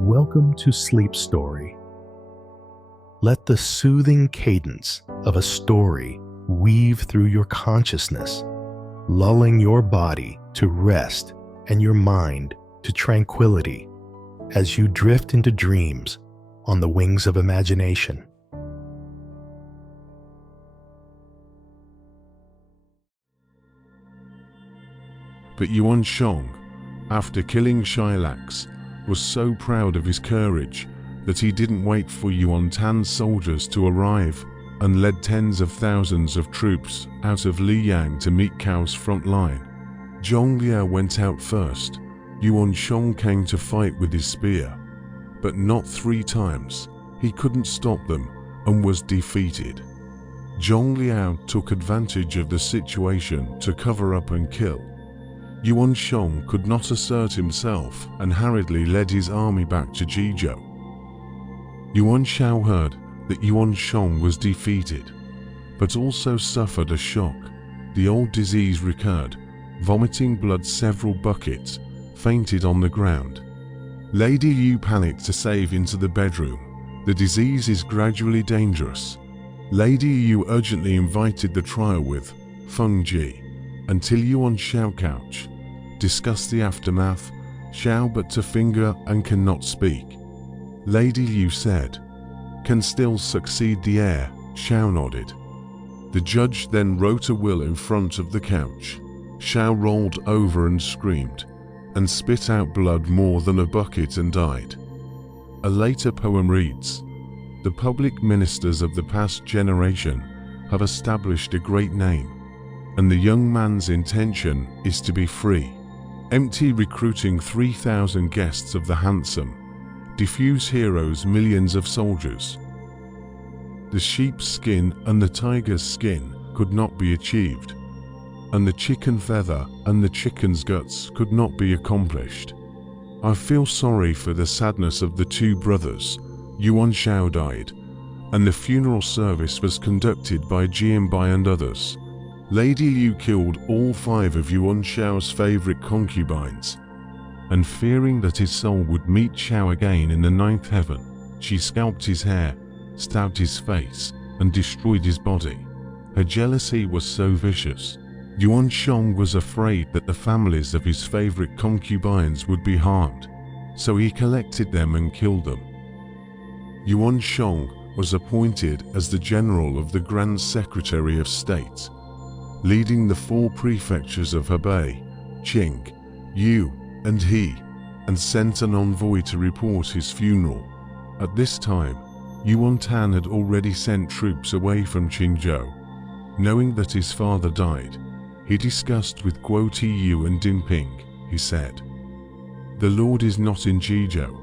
Welcome to Sleep Story. Let the soothing cadence of a story weave through your consciousness, lulling your body to rest and your mind to tranquility as you drift into dreams on the wings of imagination. But Yuan Shang, after killing Shylax, was so proud of his courage that he didn't wait for Yuan Tan's soldiers to arrive and led tens of thousands of troops out of Liyang to meet Cao's front line. Zhong Liao went out first. Yuan Shang came to fight with his spear, but not 3 times. He couldn't stop them and was defeated. Zhong Liao took advantage of the situation to cover up and kill. Yuan Shang could not assert himself and hurriedly led his army back to Jizhou. Yuan Shao heard that Yuan Shang was defeated, but also suffered a shock. The old disease recurred, vomiting blood several buckets, fainted on the ground. Lady Liu panicked to save into the bedroom. The disease is gradually dangerous. Lady Liu urgently invited the trial with Feng Ji until Yuan Shao couch. Discuss the aftermath. Shao but to finger and cannot speak. Lady Liu said, "Can still succeed the heir." Shao nodded. The judge then wrote a will in front of the couch. Shao rolled over and screamed, and spit out blood more than a bucket and died. A later poem reads, "The public ministers of the past generation have established a great name, and the young man's intention is to be free. Empty recruiting 3,000 guests of the handsome, diffuse heroes millions of soldiers. The sheep's skin and the tiger's skin could not be achieved, and the chicken feather and the chicken's guts could not be accomplished. I feel sorry for the sadness of the 2 brothers." Yuan Shao died, and the funeral service was conducted by Jianbai and others. Lady Liu killed all 5 of Yuan Shao's favorite concubines, and fearing that his soul would meet Shao again in the 9th heaven, she scalped his hair, stabbed his face, and destroyed his body. Her jealousy was so vicious. Yuan Shang was afraid that the families of his favorite concubines would be harmed, so he collected them and killed them. Yuan Shang was appointed as the general of the Grand Secretary of State, leading the 4 prefectures of Hebei, Qing, Yu, and He, and sent an envoy to report his funeral. At this time, Yuan Tan had already sent troops away from Qingzhou. Knowing that his father died, he discussed with Guo Tiyu and Dinping. He said, "The Lord is not in Jizhou,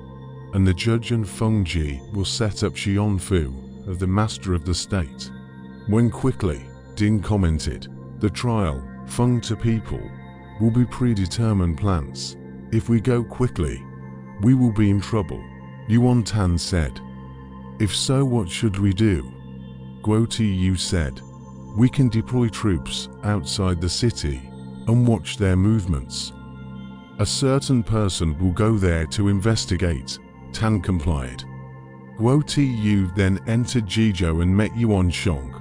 and the judge and Feng Ji will set up Xianfu of the master of the state." When quickly, Ding commented, "The trial, Feng to people, will be predetermined plans. If we go quickly, we will be in trouble." Yuan Tan said, "If so, what should we do?" Guo Tiyu said, "We can deploy troops outside the city and watch their movements. A certain person will go there to investigate." Tan complied. Guo Tiyu then entered Jizhou and met Yuan Shang.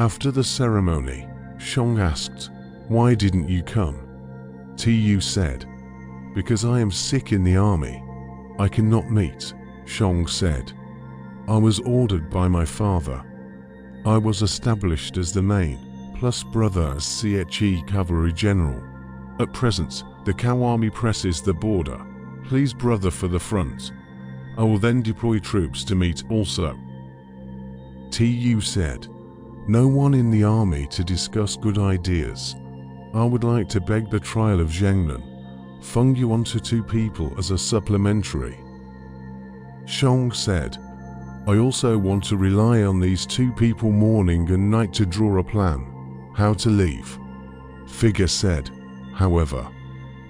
After the ceremony, Shang asked, "Why didn't you come?" Tiyu said, "Because I am sick in the army. I cannot meet." Shang said, "I was ordered by my father. I was established as the main, plus brother as CHE Cavalry General. At present, the Cao army presses the border. Please brother for the front. I will then deploy troops to meet also." Tiyu said, "No one in the army to discuss good ideas. I would like to beg the trial of Zhengnan, Feng Yuan to 2 people as a supplementary." Shang said, "I also want to rely on these 2 people morning and night to draw a plan, how to leave." Figure said, "However,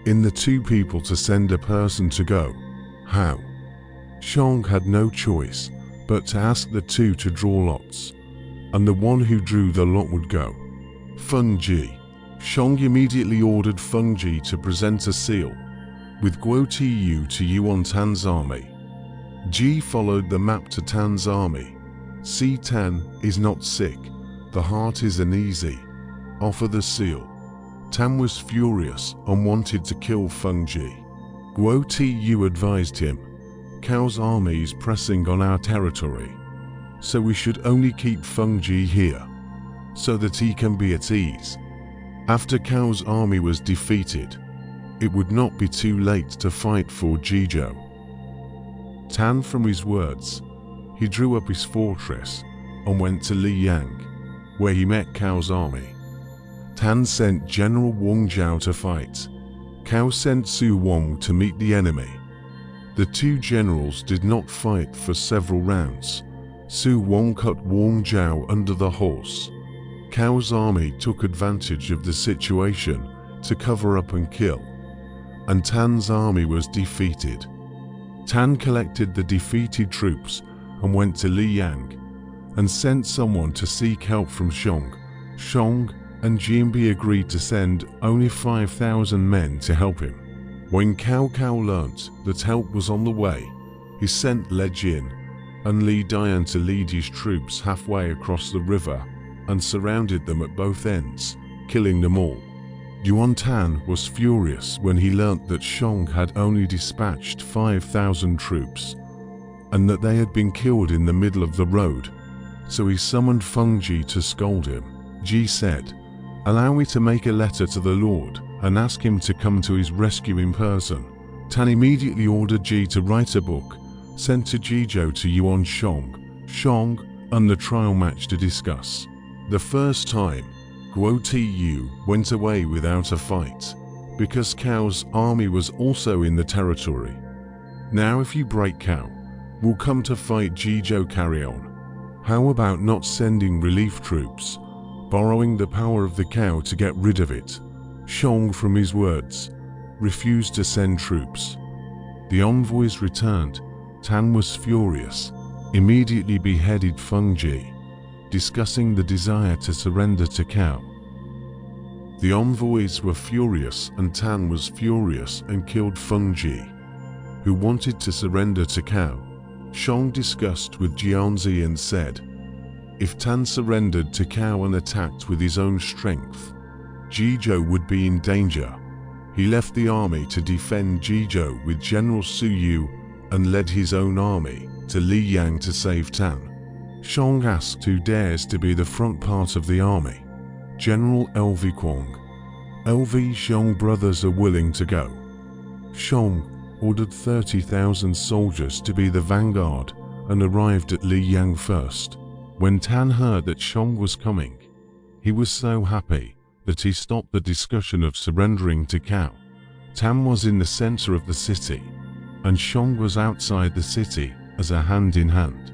in the 2 people to send a person to go, how?" Shang had no choice but to ask the 2 to draw lots, and the one who drew the lot would go. Feng Ji. Shang immediately ordered Feng Ji to present a seal with Guo Tiyu to Yuan Tan's army. Ji followed the map to Tan's army. See, Tan is not sick, the heart is uneasy. Offer the seal. Tan was furious and wanted to kill Feng Ji. Guo Tu advised him, Cao's army is pressing on our territory, so we should only keep Feng Ji here, so that he can be at ease. After Cao's army was defeated, it would not be too late to fight for Jizhou. Tan, from his words, he drew up his fortress and went to Liyang, where he met Cao's army. Tan sent General Wang Zhao to fight. Cao sent Su Wang to meet the enemy. The two generals did not fight for several rounds. Su Wang cut Wang Zhao under the horse. Cao's army took advantage of the situation to cover up and kill, and Tan's army was defeated. Tan collected the defeated troops and went to Liyang, and sent someone to seek help from Shang. Shang and Jianbi agreed to send only 5,000 men to help him. When Cao learnt that help was on the way, he sent Li Jin and Li Dian to lead his troops halfway across the river and surrounded them at both ends, killing them all. Yuan Tan was furious when he learnt that Shang had only dispatched 5,000 troops, and that they had been killed in the middle of the road, so he summoned Feng Ji to scold him. Ji said, "Allow me to make a letter to the Lord and ask him to come to his rescue in person." Tan immediately ordered Ji to write a book, sent to Jizhou to Yuan Shang, and the trial match to discuss. The first time, Guo Tu went away without a fight, because Cao's army was also in the territory. Now if you break Cao, we'll come to fight Jizhou. Carry on. How about not sending relief troops, borrowing the power of the Cao to get rid of it? Shang, from his words, refused to send troops. The envoys returned. Tan was furious, immediately beheaded Feng Ji, discussing the desire to surrender to Cao. The envoys were furious and Tan was furious and killed Feng Ji, who wanted to surrender to Cao. Shang discussed with Jianzi and said, if Tan surrendered to Cao and attacked with his own strength, Jizhou would be in danger. He left the army to defend Jizhou with General Su Yu and led his own army to Liyang to save Tan. Shang asked who dares to be the front part of the army. General LV Kwong. LV Shang brothers are willing to go. Shang ordered 30,000 soldiers to be the vanguard and arrived at Liyang first. When Tan heard that Shang was coming, he was so happy that he stopped the discussion of surrendering to Cao. Tan was in the center of the city, and Shang was outside the city as a hand-in-hand.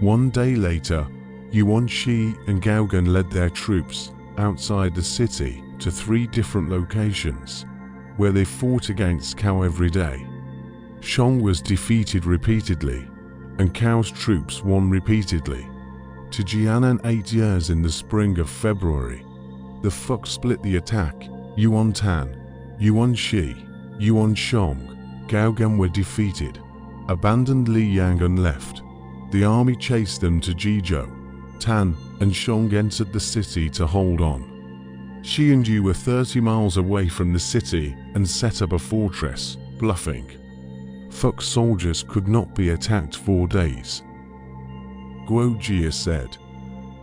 One day later, Yuan Shi and Gaogan led their troops outside the city to 3 different locations, where they fought against Cao every day. Shang was defeated repeatedly, and Cao's troops won repeatedly. To Jianan 8 years in the spring of February, the Fuck split the attack. Yuan Tan, Yuan Shi, Yuan Shang, Gaogan were defeated, abandoned Liyang and left. The army chased them to Jizhou. Tan and Shang entered the city to hold on. Shi and Yu were 30 miles away from the city and set up a fortress, bluffing. Fuck soldiers could not be attacked 4 days. Guo Jia said,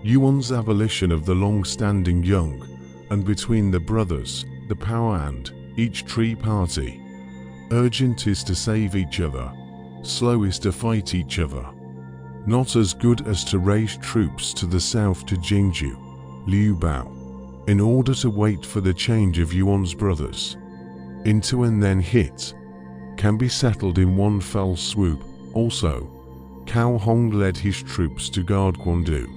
Yuan's abolition of the long-standing young, and between the brothers, the power and each tree party. Urgent is to save each other, slow is to fight each other. Not as good as to raise troops to the south to Jingju, Liu Bao, in order to wait for the change of Yuan's brothers. Into and then hit, can be settled in one fell swoop. Also, Cao Hong led his troops to guard Guandu.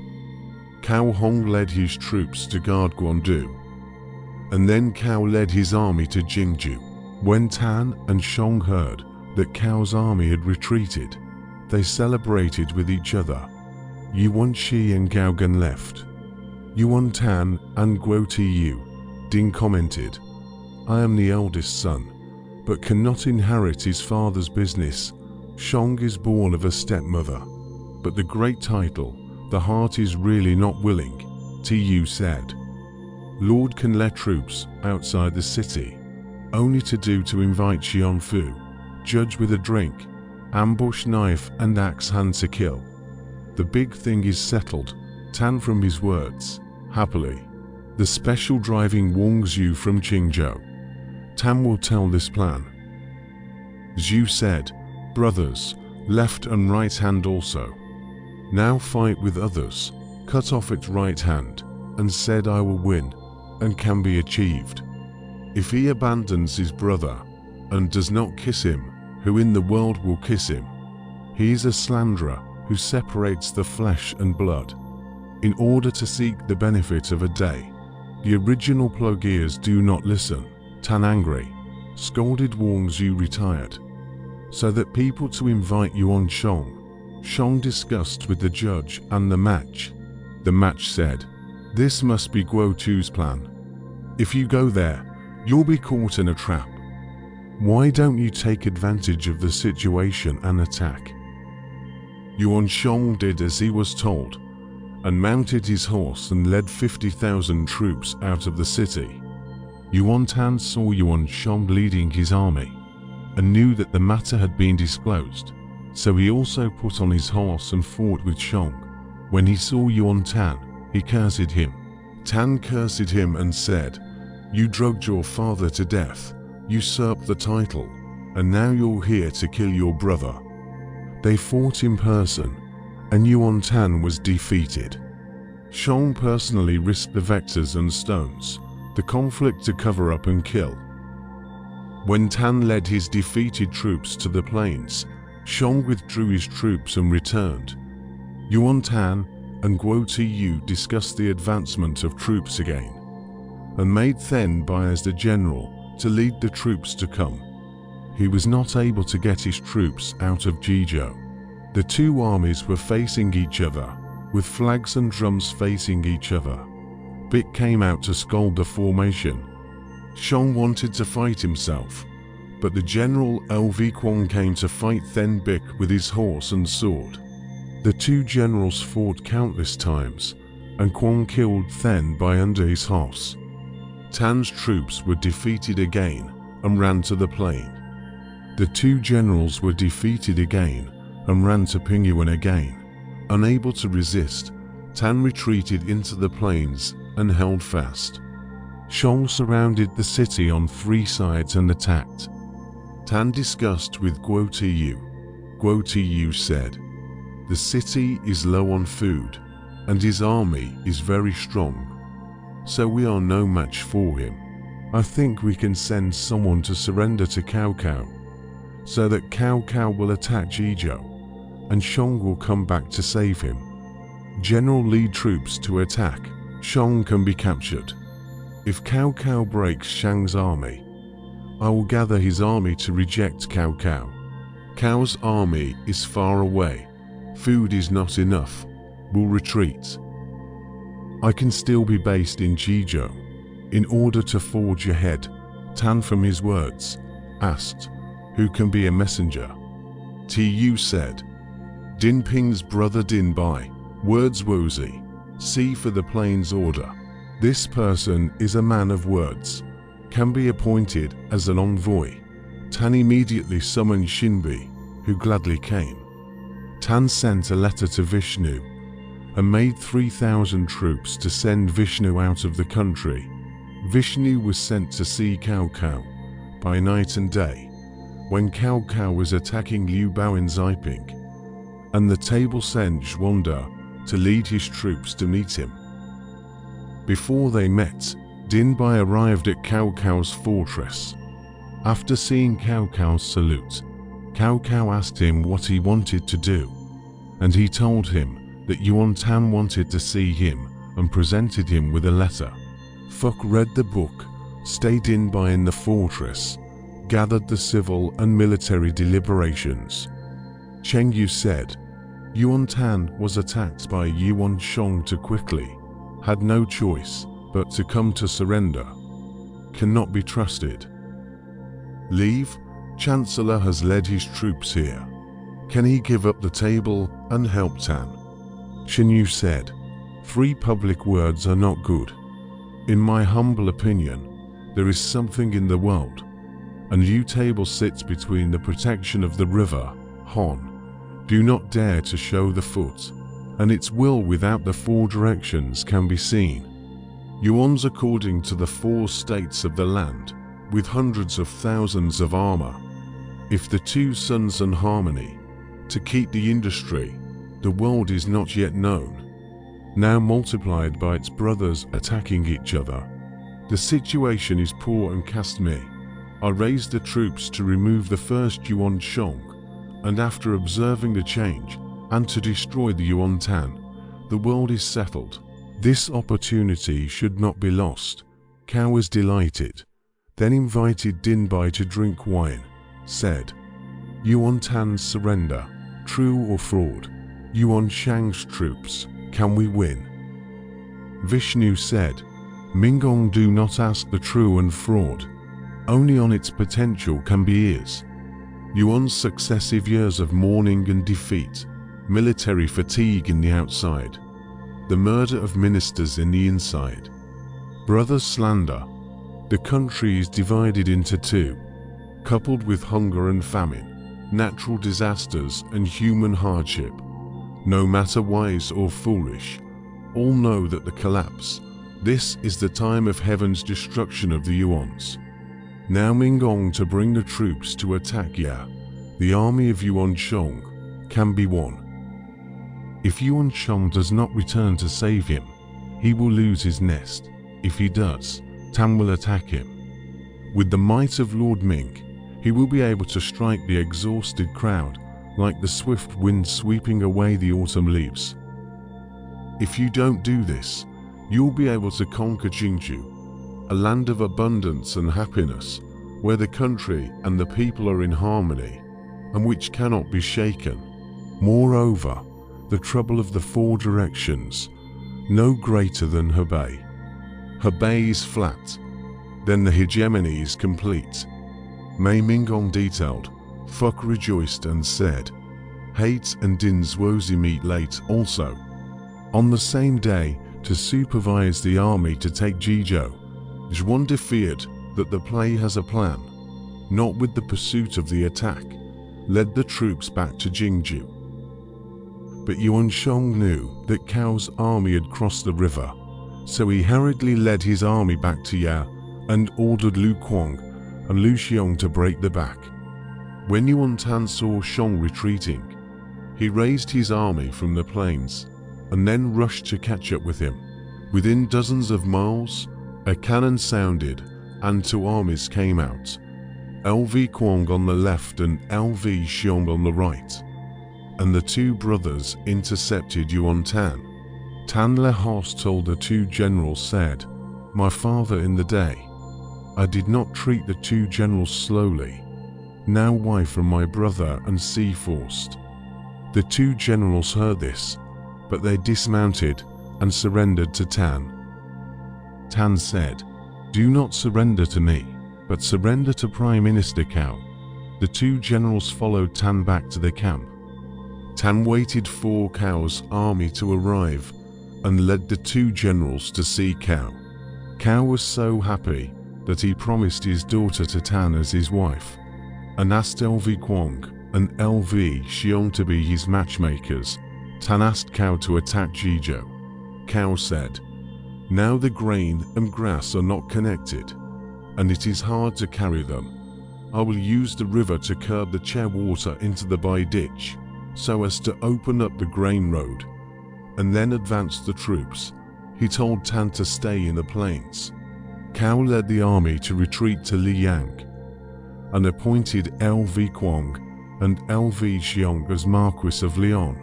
Cao Hong led his troops to guard Guandu, and then Cao led his army to Jingju. When Tan and Shang heard that Cao's army had retreated, they celebrated with each other. Yuan Shi and Gaogan left. Yuan Tan and Guo Tu. Ding commented, I am the eldest son, but cannot inherit his father's business. Shang is born of a stepmother, but the great title, the heart is really not willing, Tu said. Lord can let troops outside the city, only to invite Xianfu, judge with a drink, ambush knife and axe hand to kill. The big thing is settled, Tan from his words, happily. The special driving Wang Zhu from Qingzhou. Tan will tell this plan. Zhu said, brothers, left and right hand also. Now fight with others, cut off its right hand, and said I will win, and can be achieved. If he abandons his brother, and does not kiss him, who in the world will kiss him? He is a slanderer who separates the flesh and blood. In order to seek the benefit of a day, the original plagiars do not listen. Tan angry, scolded Wang Zhu retired, so that people to invite Yuan Shang. Shang discussed with the judge and the match. The match said, this must be Guo Tu's plan. If you go there, you'll be caught in a trap. Why don't you take advantage of the situation and attack? Yuan Shang did as he was told, and mounted his horse and led 50,000 troops out of the city. Yuan Tan saw Yuan Shang leading his army, and knew that the matter had been disclosed, so he also put on his horse and fought with Shang. When he saw Yuan Tan, he cursed him. Tan cursed him and said, you drugged your father to death, usurped the title, and now you're here to kill your brother. They fought in person, and Yuan Tan was defeated. Shang personally risked the vectors and stones, the conflict to cover up and kill. When Tan led his defeated troops to the plains, Shang withdrew his troops and returned. Yuan Tan and Guo Tu discussed the advancement of troops again, and made Then Bai as the general to lead the troops to come. He was not able to get his troops out of Jizhou. The two armies were facing each other, with flags and drums facing each other. Bik came out to scold the formation. Shang wanted to fight himself, but the general Lv Quang came to fight Then Bik with his horse and sword. The two generals fought countless times, and Quang killed Then Bai under his horse. Tan's troops were defeated again and ran to the plain. The two generals were defeated again and ran to Pingyuan again. Unable to resist, Tan retreated into the plains and held fast. Shang surrounded the city on 3 sides and attacked. Tan discussed with Guo Tu. Guo Tu said, the city is low on food, and his army is very strong, so we are no match for him. I think we can send someone to surrender to Cao Cao, so that Cao Cao will attack Jizhou, and Shang will come back to save him. General lead troops to attack, Shang can be captured. If Cao Cao breaks Shang's army, I will gather his army to reject Cao Cao. Cao's army is far away, food is not enough, will retreat. I can still be based in Jizhou. In order to forge ahead, Tan from his words, asked, who can be a messenger? Tu said, Din Ping's brother Din Bai, words Wozi, see for the plains order. This person is a man of words, can be appointed as an envoy. Tan immediately summoned Shinbi, who gladly came. Tan sent a letter to Vishnu, and made 3,000 troops to send Vishnu out of the country. Vishnu was sent to see Cao Cao, by night and day, when Cao Cao was attacking Liu Bao in Xiping, and the table sent Zhuanda to lead his troops to meet him. Before they met, Din Bai arrived at Cao Cao's fortress. After seeing Cao Cao's salute, Cao Cao asked him what he wanted to do, and he told him that Yuan Tan wanted to see him and presented him with a letter. Fuck read the book, stayed Din Bai in the fortress, gathered the civil and military deliberations. Cheng Yu said, Yuan Tan was attacked by Yuan Shang too quickly, had no choice but to come to surrender. Cannot be trusted. Leave, Chancellor has led his troops here. Can he give up the table and help Tan? Shan Yu said, 3 public words are not good. In my humble opinion, there is something in the world. A new table sits between the protection of the river, Han. Do not dare to show the foot, and its will without the 4 directions can be seen. Yuan's according to the 4 states of the land, with hundreds of thousands of armor. If the 2 sons in harmony, to keep the industry, the world is not yet known. Now multiplied by its brothers attacking each other. The situation is poor and cast me. I raised the troops to remove the first Yuan Shang, and after observing the change, and to destroy the Yuan Tan, the world is settled. This opportunity should not be lost. Cao was delighted, then invited Dinbai to drink wine, said, Yuan Tan's surrender, true or fraud? Yuan Shang's troops, can we win? Vishnu said, Mingong do not ask the true and fraud. Only on its potential can be is. Yuan's successive years of mourning and defeat, military fatigue in the outside, the murder of ministers in the inside, brothers' slander, the country is divided into 2, coupled with hunger and famine, natural disasters and human hardship. No matter wise or foolish, all know that the collapse, this is the time of heaven's destruction of the Yuans. Now Mingong to bring the troops to attack Ya, the army of Yuan Shang, can be won. If Yuan Shang does not return to save him, he will lose his nest. If he does, Tan will attack him. With the might of Lord Ming, he will be able to strike the exhausted crowd like the swift wind sweeping away the autumn leaves. If you don't do this, you'll be able to conquer Jingju, a land of abundance and happiness, where the country and the people are in harmony, and which cannot be shaken. Moreover, the trouble of the 4 directions, no greater than Hebei. Hebei is flat, then the hegemony is complete. Mei Mingong detailed, Fuck rejoiced and said, Hate and Din's Wozi meet late also. On the same day, to supervise the army to take Jizhou, Zhuan feared that the play has a plan, not with the pursuit of the attack, led the troops back to Jingju. But Yuan Shang knew that Cao's army had crossed the river, so he hurriedly led his army back to Ya and ordered Lu Kuang and Lu Xiong to break the back. When Yuan Tan saw Shang retreating, he raised his army from the plains and then rushed to catch up with him. Within dozens of miles, a cannon sounded and 2 armies came out, LV Kuang on the left and LV Xiong on the right, and the 2 brothers intercepted Yuan Tan. Tan Le Hos told the 2 generals said, My father in the day, I did not treat the 2 generals slowly. Now why from my brother and sea forced? The 2 generals heard this, but they dismounted and surrendered to Tan. Tan said, Do not surrender to me, but surrender to Prime Minister Cao. The 2 generals followed Tan back to the camp. Tan waited for Cao's army to arrive and led the 2 generals to see Cao. Cao was so happy that he promised his daughter to Tan as his wife, and asked LV Kuang and LV Xiong to be his matchmakers. Tan asked Cao to attack Jizhou. Cao said, Now the grain and grass are not connected, and it is hard to carry them. I will use the river to curb the Che water into the Bai ditch, so as to open up the grain road, and then advance the troops. He told Tan to stay in the plains. Cao led the army to retreat to Liang, and appointed LV Kuang and LV Xiong as Marquis of Lian,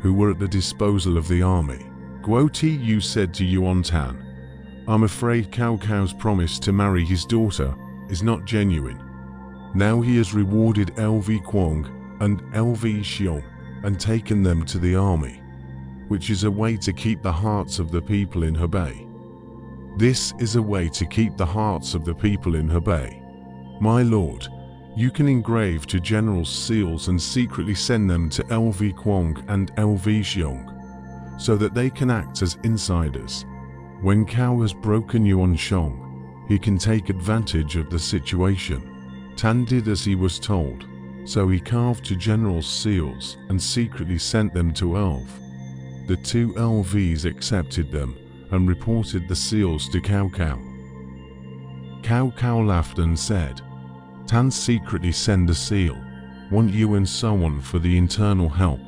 who were at the disposal of the army. Guo Tiu said to Yuan Tan, I'm afraid Cao's promise to marry his daughter is not genuine. Now he has rewarded LV Kuang and LV Xiong and taken them to the army, which is a way to keep the hearts of the people in Hebei. This is a way to keep the hearts of the people in Hebei. My lord, You can engrave to generals' seals and secretly send them to LV Quang and LV Xiong, so that they can act as insiders. When Cao has broken Yuan Shong, he can take advantage of the situation. Tan did as he was told, so he carved to generals' seals and secretly sent them to LV. The two LVs accepted them and reported the seals to Cao Cao. Cao Cao laughed and said, "Tan secretly send a seal, want you and so on for the internal help,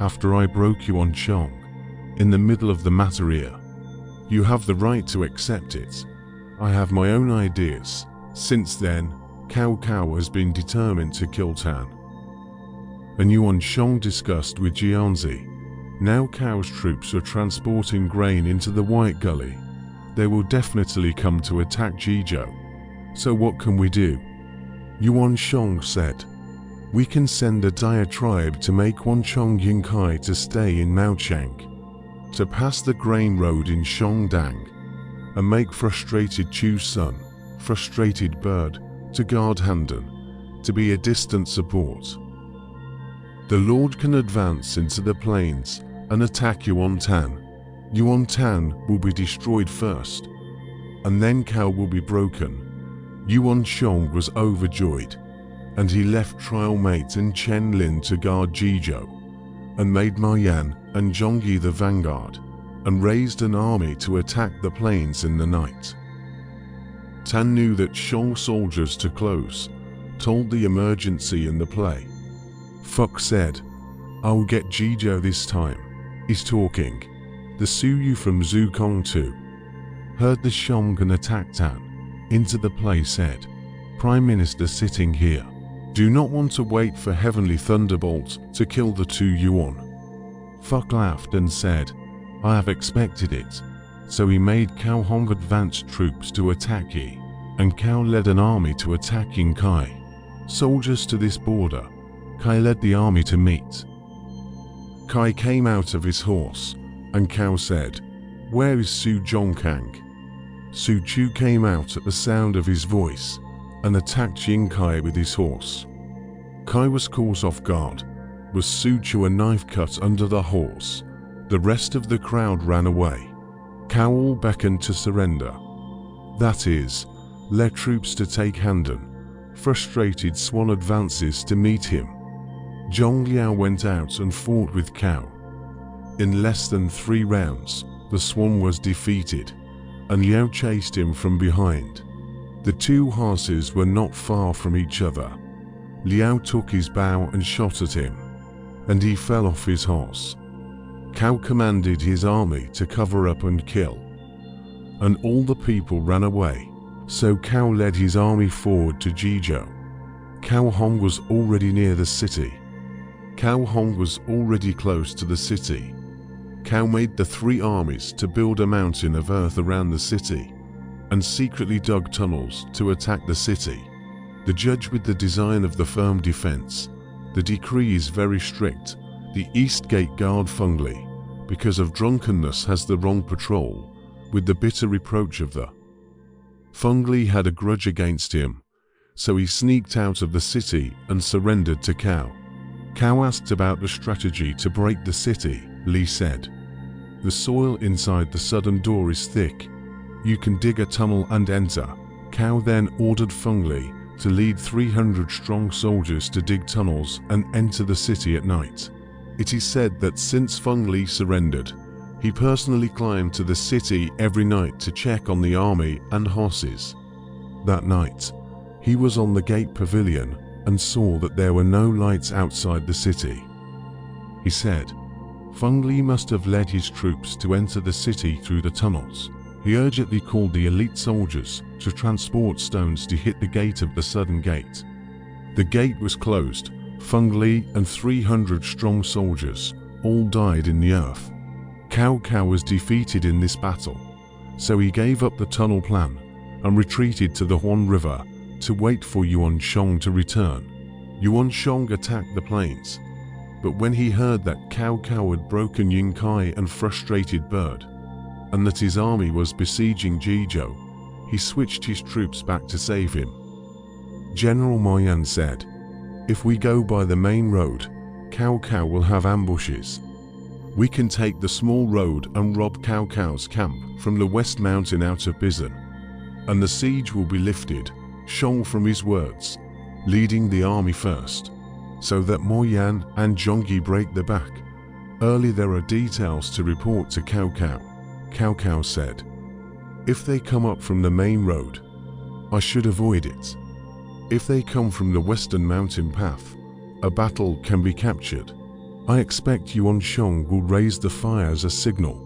after I broke Yuan Shong, in the middle of the matter here. You have the right to accept it. I have my own ideas." Since then, Cao Cao has been determined to kill Tan. And Yuan Shong discussed with Jianzi. Now Cao's troops are transporting grain into the White Gully. They will definitely come to attack Jizhou. So what can we do? Yuan Shong said, "We can send a diatribe to make Wanchong Yingkai to stay in Maochang, to pass the grain road in Shongdang, and make frustrated Chu's son, frustrated Bird, to guard Handan, to be a distant support. The Lord can advance into the plains and attack Yuan Tan. Yuan Tan will be destroyed first, and then Cao will be broken." Yuan Shong was overjoyed, and he left trial mate and Chen Lin to guard Jizhou, and made Ma Yan and Zhongyi the vanguard, and raised an army to attack the plains in the night. Tan knew that Shong soldiers too close, told the emergency in the play. Fuck said, "I'll get Jizhou this time." He's talking. The Suyu from Zukong too heard the Shong and attacked Tan. Into the play said, "Prime Minister sitting here, do not want to wait for heavenly thunderbolt to kill the two Yuan." Fuck laughed and said, "I have expected it." So he made Cao Hong advance troops to attack Yi, and Cao led an army to attack Yingkai. Soldiers to this border, Kai led the army to meet. Kai came out of his horse, and Cao said, "Where is Su Zhongkang?" Su Chu came out at the sound of his voice, and attacked Yingkai with his horse. Kai was caught off guard, was Su Chu a knife cut under the horse. The rest of the crowd ran away. Cao all beckoned to surrender. That is, led troops to take Handan. Frustrated Swan advances to meet him. Zhong Liao went out and fought with Cao. In less than 3 rounds, the Swan was defeated, and Liao chased him from behind. The two horses were not far from each other. Liao took his bow and shot at him, and he fell off his horse. Cao commanded his army to cover up and kill, and all the people ran away, so Cao led his army forward to Jizhou. Cao Hong was already near the city. Cao Hong was already close to the city. Cao made the 3 armies to build a mountain of earth around the city, and secretly dug tunnels to attack the city. The judge with the design of the firm defense. The decree is very strict. The East Gate guard Feng Li, because of drunkenness, has the wrong patrol, with the bitter reproach of the Feng Li had a grudge against him, so he sneaked out of the city and surrendered to Cao. Cao asked about the strategy to break the city. Li said, "The soil inside the southern door is thick. You can dig a tunnel and enter." Cao then ordered Feng Li to lead 300 strong soldiers to dig tunnels and enter the city at night. It is said that since Feng Li surrendered, he personally climbed to the city every night to check on the army and horses. That night, he was on the gate pavilion and saw that there were no lights outside the city. He said, Feng Li must have led his troops to enter the city through the tunnels. He urgently called the elite soldiers to transport stones to hit the gate of the southern gate. The gate was closed. Feng Li and 300 strong soldiers all died in the earth. Cao Cao was defeated in this battle, so he gave up the tunnel plan and retreated to the Huan River to wait for Yuan Shong to return. Yuan Shong attacked the plains, but when he heard that Cao Cao had broken Yingkai and frustrated Bird, and that his army was besieging Jizhou, he switched his troops back to save him. General Ma Yan said, "If we go by the main road, Cao Cao will have ambushes. We can take the small road and rob Cao Cao's camp from the west mountain out of Bizen, and the siege will be lifted." Shang from his words, leading the army first, so that Mo Yan and Zhongyi break the back. Early there are details to report to Cao Cao. Cao Cao said, "If they come up from the main road, I should avoid it. If they come from the western mountain path, a battle can be captured. I expect Yuan Shang will raise the fire as a signal,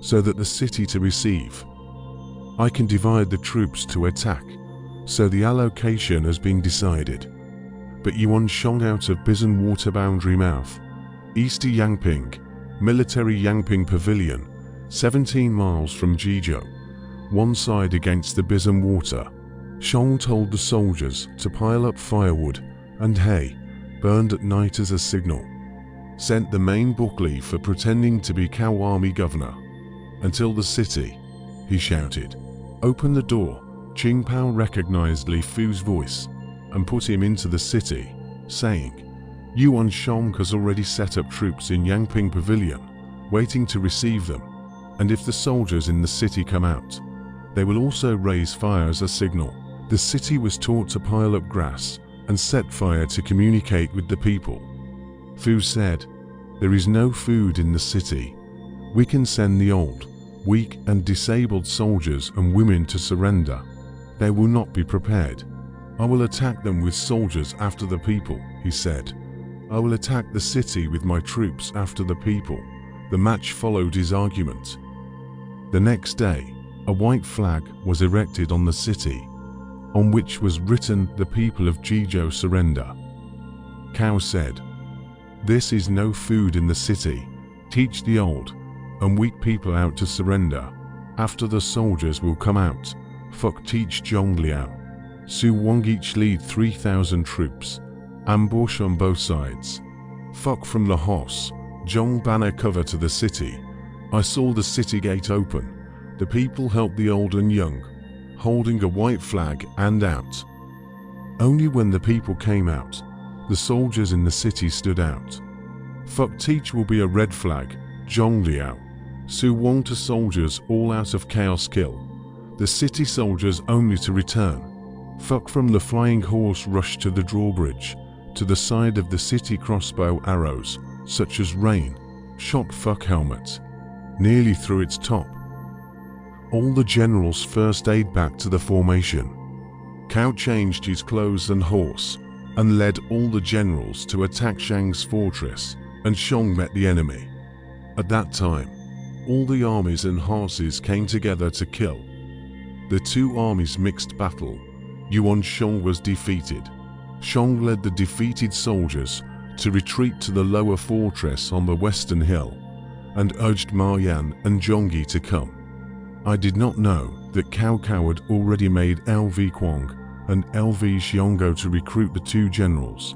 so that the city to receive. I can divide the troops to attack, so the allocation has been decided." But Yuan Shang out of Bizen water boundary mouth, Easter Yangping, military Yangping pavilion, 17 miles from Jizhou, one side against the Bizen water. Shang told the soldiers to pile up firewood and hay, burned at night as a signal. Sent the main book Li for pretending to be Cao army governor. "Until the city," he shouted. "Open the door." Qing Pao recognized Li Fu's voice and put him into the city, saying, "Yuan Shang has already set up troops in Yangping Pavilion, waiting to receive them, and if the soldiers in the city come out, they will also raise fire as a signal." The city was taught to pile up grass and set fire to communicate with the people. Fu said, "There is no food in the city. We can send the old, weak and disabled soldiers and women to surrender. They will not be prepared. I will attack them with soldiers after the people," he said. "I will attack the city with my troops after the people." The match followed his argument. The next day, a white flag was erected on the city, on which was written, "The people of Jizhou surrender." Cao said, "This is no food in the city. Teach the old and weak people out to surrender. After the soldiers will come out. Fuck teach Zhongliao. Su Wang each lead 3,000 troops. Ambush on both sides. Fuck from the house. Zhong banner cover to the city. I saw the city gate open. The people helped the old and young, holding a white flag and out. Only when the people came out, the soldiers in the city stood out. Fuck teach will be a red flag. Zhongliao. Su Wang to soldiers all out of chaos kill. The city soldiers only to return. Fuck from the flying horse rush to the drawbridge, to the side of the city crossbow arrows, such as rain, shot fuck helmet, nearly through its top. All the generals first aid back to the formation. Cao changed his clothes and horse, and led all the generals to attack Shang's fortress, and Shang met the enemy. At that time, all the armies and horses came together to kill. The two armies mixed battle. Yuan Shang was defeated. Shang led the defeated soldiers to retreat to the lower fortress on the western hill, and urged Ma Yan and Zhongyi to come. I did not know that Cao Cao had already made LV Kuang and LV Xiong go to recruit the two generals.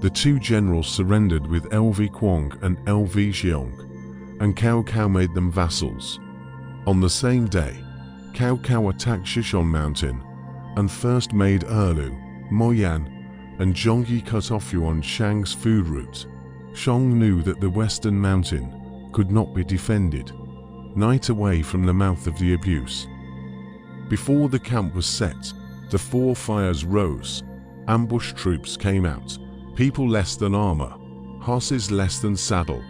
The two generals surrendered with LV Kuang and LV Xiong, and Cao Cao made them vassals. On the same day, Cao Cao attacked Shishon Mountain and first made Erlu, Mo Yan, and Zhongyi cut off Yuan Shang's food route. Shang knew that the western mountain could not be defended, night away from the mouth of the abuse. Before the camp was set, the four fires rose. Ambush troops came out, people less than armor, horses less than saddle.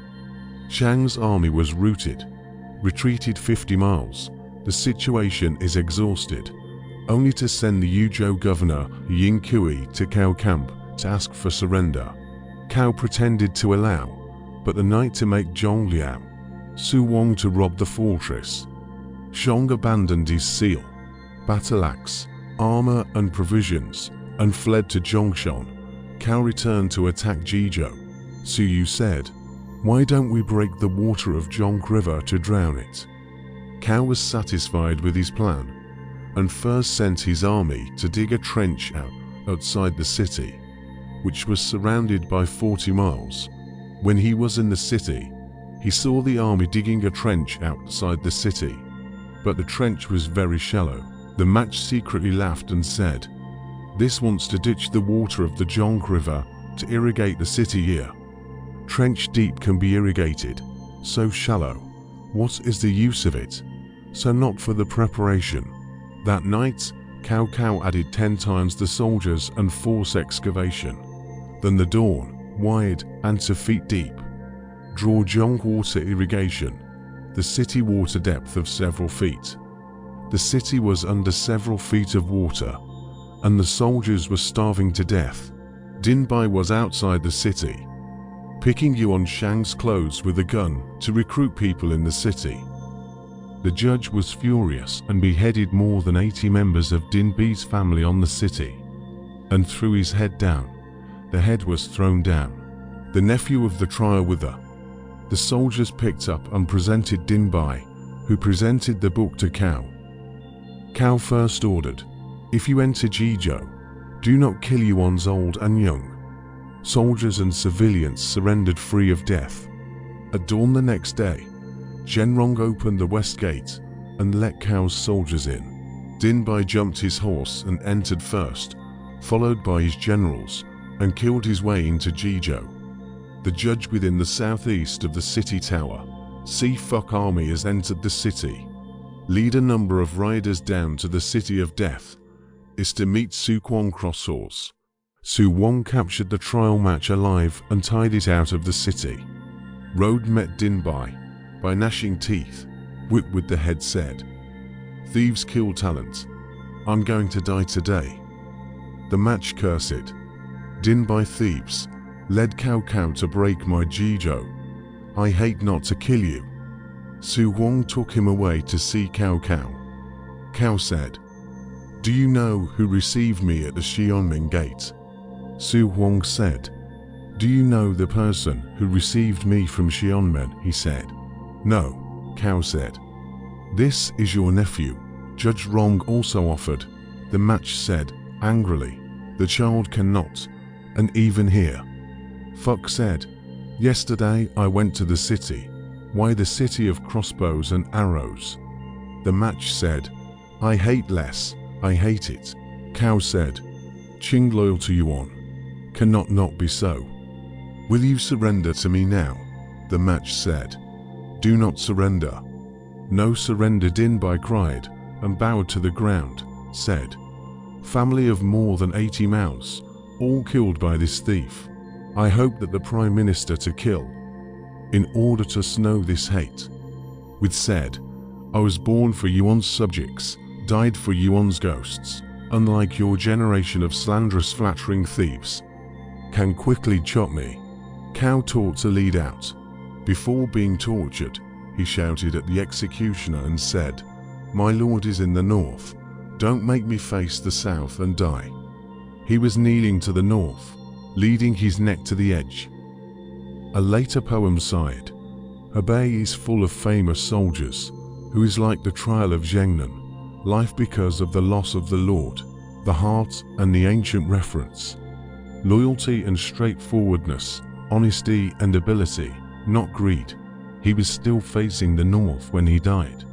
Shang's army was routed, retreated 50 miles. The situation is exhausted, only to send the Yuzhou governor Ying Kui to Cao camp to ask for surrender. Cao pretended to allow, but the night to make Zhongliao, Su Wang to rob the fortress. Shang abandoned his seal, battle axe, armor and provisions, and fled to Zhongshan. Cao returned to attack Jizhou. Su Yu said, "Why don't we break the water of Zhong River to drown it?" Cao was satisfied with his plan, and first sent his army to dig a trench outside the city, which was surrounded by 40 miles. When he was in the city, he saw the army digging a trench outside the city, but the trench was very shallow. The match secretly laughed and said, This wants to ditch the water of the Zhong River to irrigate the city here. Trench deep can be irrigated, so shallow. What is the use of it? So not for the preparation. That night, Cao Cao added 10 times the soldiers and force excavation. Then the dawn, wide and 2 feet deep. Draw Zhong water irrigation, the city water depth of several feet. The city was under several feet of water, and the soldiers were starving to death. Dinbai was outside the city, picking Yuan Shang's clothes with a gun to recruit people in the city. The judge was furious and beheaded more than 80 members of Dinbai's family on the city, and threw his head down. The head was thrown down. The nephew of the trial with her. The soldiers picked up and presented Dinbai, who presented the book to Cao. Cao first ordered, "If you enter Jizhou, do not kill Yuan's old and young." Soldiers and civilians surrendered free of death. At dawn the next day, Zhenrong opened the west gate and let Cao's soldiers in. Dinbai jumped his horse and entered first, followed by his generals, and killed his way into Jizhou. The judge within the southeast of the city tower, Fuck army has entered the city. Lead a number of riders down to the city of death, is to meet Su Huang crosshorse. Su Huang captured the trial match alive and tied it out of the city. Road met Dinbai. By gnashing teeth, Whip with the head said, "Thieves kill talent. I'm going to die today." The match cursed. Dinbai thieves, led Cao Cao to break my Jizhou. I hate not to kill you. Su Huang took him away to see Cao Cao. Cao said, "Do you know who received me at the Xianming gate?" Su Huang said, "Do you know the person who received me from Xianmen?" he said. "No," Cao said. "This is your nephew." Judge Rong also offered. The match said, angrily, "The child cannot, and even here." Fuck said, "Yesterday I went to the city. Why the city of crossbows and arrows?" The match said, "I hate less, I hate it." Cao said, "Qing loyal to Yuan. Cannot not be so. Will you surrender to me now?" The match said, "Do not surrender." "No surrender," Dinbai cried, and bowed to the ground, said, "Family of more than 80 mouths, all killed by this thief. I hope that the Prime Minister to kill, in order to snow this hate." With said, "I was born for Yuan's subjects, died for Yuan's ghosts, unlike your generation of slanderous flattering thieves. Can quickly chop me." Cao taught to lead out. Before being tortured, he shouted at the executioner and said, "My lord is in the north. Don't make me face the south and die." He was kneeling to the north, leading his neck to the edge. A later poem sighed, "Hebei is full of famous soldiers, who is like the trial of Zhengnan, life because of the loss of the Lord, the heart and the ancient reference. Loyalty and straightforwardness, honesty and ability, not greed." He was still facing the north when he died,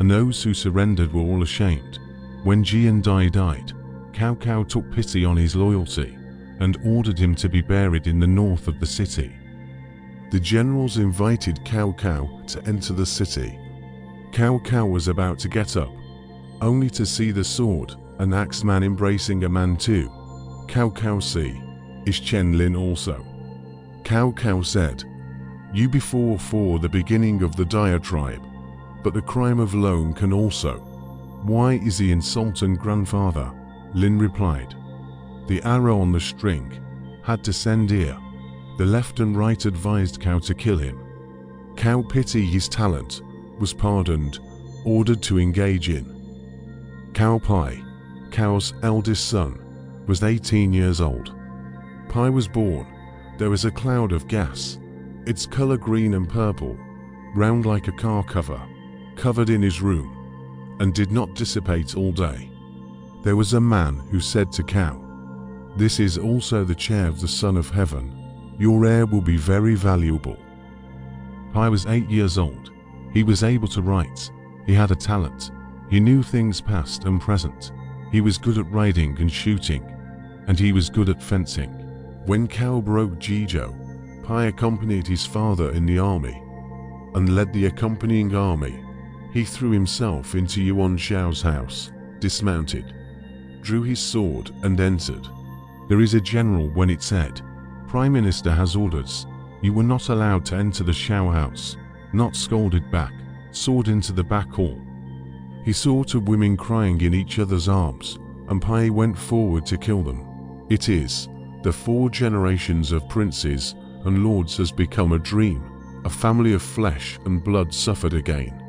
and those who surrendered were all ashamed. When Jiandai died, Cao Cao took pity on his loyalty and ordered him to be buried in the north of the city. The generals invited Cao Cao to enter the city. Cao Cao was about to get up, only to see the sword and axe man embracing a man too. Cao Cao see, is Chen Lin also? Cao Cao said, "You before for the beginning of the diatribe, but the crime of loan can also. Why is he insulting grandfather?" Lin replied, "The arrow on the string had to send here." The left and right advised Cao to kill him. Cao pity his talent, was pardoned, ordered to engage in. Cao Pai, Cao's eldest son, was 18 years old. Pai was born. There was a cloud of gas, its color green and purple, round like a car cover, covered in his room, and did not dissipate all day. There was a man who said to Cao, "This is also the chair of the Son of Heaven. Your heir will be very valuable." Pai was 8 years old. He was able to write. He had a talent. He knew things past and present. He was good at riding and shooting. and he was good at fencing. When Cao broke Jizhou, Pai accompanied his father in the army and led the accompanying army. He threw himself into Yuan Shao's house, dismounted, drew his sword and entered. There is a general when it said, "Prime Minister has orders. You were not allowed to enter the Shao house." Not scolded back, sword into the back hall. He saw two women crying in each other's arms, and Pai went forward to kill them. It is, the 4 generations of princes and lords has become a dream. A family of flesh and blood suffered again.